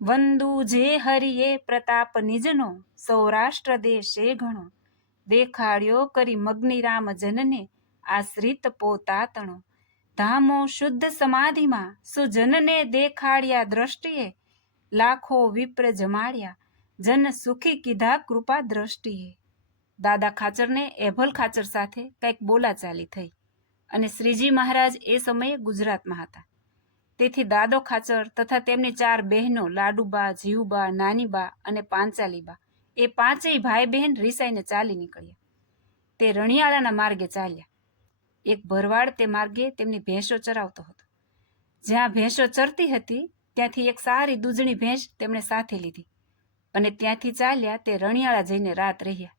વંદુ જે હરિએ પ્રતાપ નિજનો, સૌરાષ્ટ્ર દેશે ઘણો. દેખાડ્યો કરી મગ્નિ રામ જનને, આશ્રિત પોતાતણો. ધામો શુદ્ધ સમાધિમાં સુજનને દેખાડ્યા દ્રષ્ટિએ, લાખો વિપ્ર જમાડ્યા જન સુખી કીધા કૃપા દ્રષ્ટિએ. દાદા ખાચરને એભલ ખાચર સાથે કંઈક બોલાચાલી થઈ અને શ્રીજી મહારાજ એ સમયે ગુજરાતમાં હતા. તેથી દાદો ખાચર તથા તેમની 4 બહેનો લાડુબા, જીવુબા, નાનીબા અને પાંચાલીબા એ પાંચેય ભાઈ બહેન રીસાઈને ચાલી નીકળ્યા. તે રણિયાળાના માર્ગે ચાલ્યા. એક ભરવાડ તે માર્ગે તેમની ભેંસો ચરાવતો હતો. જ્યાં ભેંસો ચરતી હતી ત્યાંથી એક સારી દૂધણી ભેંસ તેમણે સાથે લીધી અને ત્યાંથી ચાલ્યા તે રણિયાળા જઈને રાત રહ્યા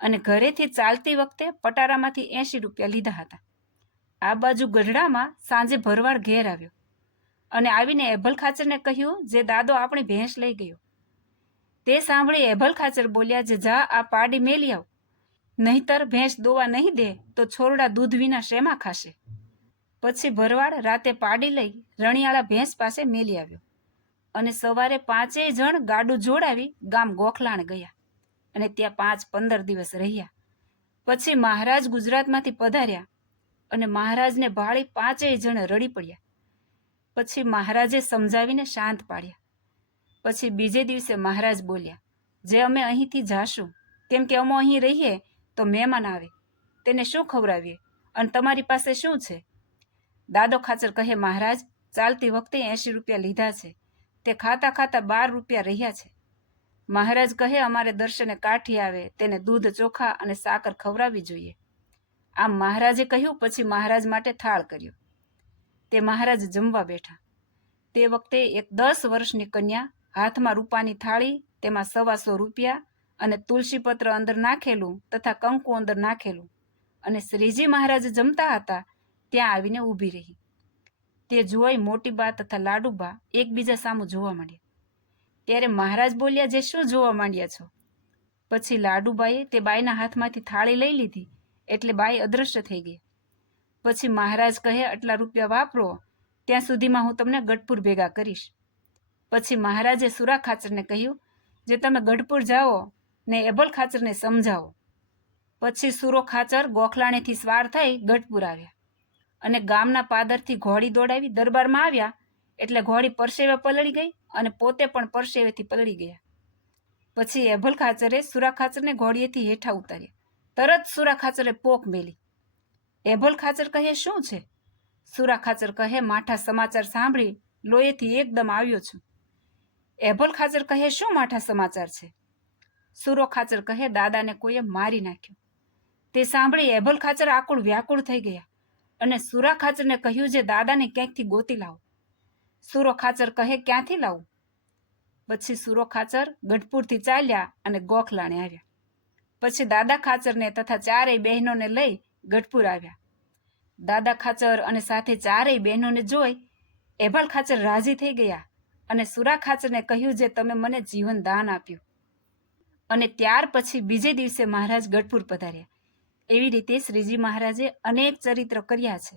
અને ઘરેથી ચાલતી વખતે પટારામાંથી 80 રૂપિયા લીધા હતા. આ બાજુ ગઢડામાં સાંજે ભરવાડ ઘેર આવ્યો અને આવીને એભલ ખાચરને કહ્યું, જે દાદો આપણી ભેંસ લઈ ગયો. તે સાંભળી એભલ ખાચર બોલ્યા, જે જા આ પાડી મેલી આવ, નહીતર ભેંસ દોવા નહીં દે તો છોરડા દૂધ વિના શેમાં ખાશે. પછી ભરવાડ રાતે પાડી લઈ રણિયાળા ભેંસ પાસે મેલી આવ્યો અને સવારે 5 જણ ગાડું જોડાવી ગામ ગોખલાણ ગયા અને ત્યાં 5-15 દિવસ રહ્યા. પછી મહારાજ ગુજરાતમાંથી પધાર્યા અને મહારાજને ભાળી 5 જણ રડી પડ્યા. પછી મહારાજે સમજાવીને શાંત પાડ્યા. પછી બીજે દિવસે મહારાજ બોલ્યા, જે અમે અહીંથી જાશું, કેમ કે અમે અહીં રહીએ તો મહેમાન આવે, તેને શું ખવડાવીએ અને તમારી પાસે શું છે? દાદો ખાચર કહે, મહારાજ ચાલતી વખતે 80 રૂપિયા લીધા છે, તે ખાતા ખાતા 12 રૂપિયા રહ્યા છે. મહારાજ કહે, અમારે દર્શને કાઠી આવે તેને દૂધ ચોખા અને સાકર ખવડાવવી જોઈએ. આમ મહારાજે કહ્યું. પછી મહારાજ માટે થાળ કર્યો. તે મહારાજ જમવા બેઠા. તે વખતે એક 10 વર્ષની કન્યા હાથમાં રૂપાની થાળી, તેમાં 125 રૂપિયા અને તુલસીપત્ર અંદર નાખેલું તથા કંકુ અંદર નાખેલું અને શ્રીજી મહારાજ જમતા હતા ત્યાં આવીને ઊભી રહી. તે જોઈ મોટીબા તથા લાડુબા એકબીજા સામું જોવા માંડ્યા. ત્યારે મહારાજ બોલ્યા, જે શું જોવા માંડ્યા છો? પછી લાડુબાએ તે બાઈના હાથમાંથી થાળી લઈ લીધી એટલે બાઈ અદ્રશ્ય થઈ ગઈ. પછી મહારાજ કહે, આટલા રૂપિયા વાપરો, ત્યાં સુધીમાં હું તમને ગઢપુર ભેગા કરીશ. પછી મહારાજે સુરા ખાચરને કહ્યું, જે તમે ગઢપુર જાઓ ને એભલ ખાચરને સમજાવો. પછી સુરો ખાચર ગોખલાણેથી સવાર થઈ ગઢપુર આવ્યા અને ગામના પાદરથી ઘોડી દોડાવી દરબારમાં આવ્યા એટલે ઘોડી પરસેવે પલળી ગઈ અને પોતે પણ પરસેવેથી પલળી ગયા. પછી એભલ ખાચરે સુરા ખાચરને ઘોડીએથી હેઠા ઉતાર્યા. તરત સુરા ખાચરે પોક મેલી. એભલ ખાચર કહે, શું છે? સુરા ખાચર કહે, માઠા સમાચાર સાંભળી લોહીથી એકદમ આવ્યો છું. એભલ ખાચર કહે, શું માઠા સમાચાર છે? સુરો ખાચર કહે, દાદાને કોઈએ મારી નાખ્યો. તે સાંભળી એભલ ખાચર આકુળ વ્યાકુળ થઈ ગયા અને સુરા ખાચરને કહ્યું, જે દાદાને ક્યાંકથી ગોતી લાવો. સુરો ખાચર કહે, ક્યાંથી લાવું? પછી સુરો ખાચર ગઢપુરથી ચાલ્યા અને ગોખલાણે આવ્યા. પછી દાદા ખાચરને તથા 4 બહેનોને લઈ ગઢપુર આવ્યા. દાદા ખાચર અને સાથે 4 બહેનોને જોઈ એભલ ખાચર રાજી થઈ ગયા અને સુરા ખાચરને કહ્યું, જે તમે મને જીવન દાન આપ્યું. અને ત્યાર પછી બીજે દિવસે મહારાજ ગઢપુર પધાર્યા. એવી રીતે શ્રીજી મહારાજે અનેક ચરિત્ર કર્યા છે,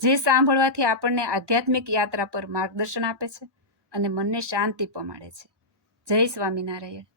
જે સાંભળવાથી આપણને આધ્યાત્મિક યાત્રા પર માર્ગદર્શન આપે છે અને મનને શાંતિ પમાડે છે. જય સ્વામિનારાયણ.